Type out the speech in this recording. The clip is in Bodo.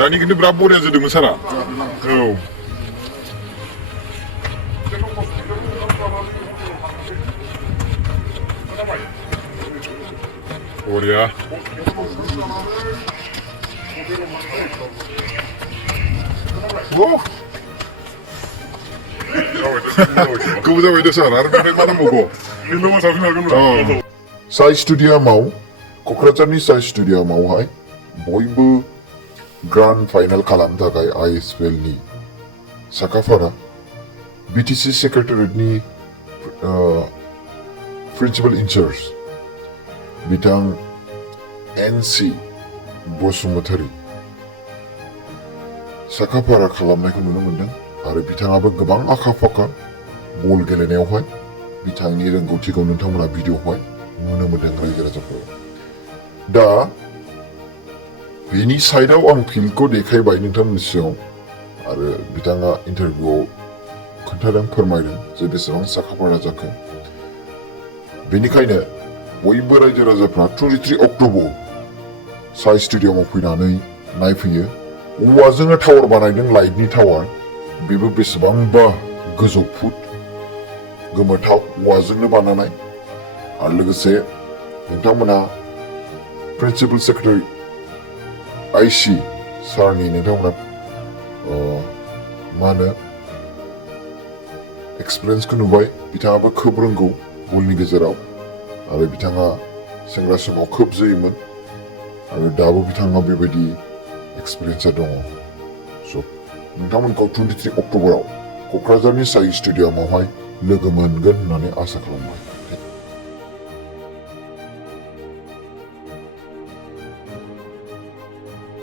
दानि खिन्थु बिराद बरिया जादोंमोन सारा औ बरिया गोबाव जाबाय दे सार आरो बेनिफ्राय मा नांबावगौ साइ स्टुडियामाव क'क्राझारनि साइ स्टुडियामावहाय बयबो ग्रान्ड फाइनाल खालामनो थाखाय ISPL नि साखाफारा BTC सेक्रेटारियेटनि प्रिन्सिपाल इनचार्ज बिथां NC बसुमतारी साखाफारा खालामनायखौ नुनो मोनदों आरो बिथाङाबो गोबां आखा-फाखा बल गेलेनायावहाय बिथांनि रोंगौथिखौ नोंथांमोना भिडिअ'आवहाय नुनो मोनदों रायजो राजाफोरा दा बेनि साइडआव आं फिल्डखौ देखायबाय नोंथांमोननि सिगाङाव आरो बिथाङा इन्टारभिउआव खोन्थादों फोरमायदों जे बेसेबां साखाफारा जाखो बेनिखायनो बयबो रायजो राजाफ्रा 23 अक्ट'बर साइ स्टुडियामाव फैनानै नायफैयो औवाजोंनो टावार बानायदों लाइटनि टावार बेबो बेसेबांबा गोजौ फुट गोमोथाव औवाजोंनो बानायनाय आरो लोगोसे नोंथांमोना प्रिन्सिपाल सेक्रेटारि IC सारनि नोंथांमोना मा होनो एक्सपिरियेन्सखौ नुबाय बिथाङाबो खोब रोंगौ बलनि गेजेराव आरो बिथाङा सेंग्रा समाव खोब जोयोमोन आरो दाबो बिथाङा बेबायदि एक्सपिरियेन्सआ दङ स' नोंथांमोनखौ 23 अक्ट'बराव क'क्राझारनि साइ स्टुडियामावहाय लोगो मोनगोन होननानै आसा खालामबाय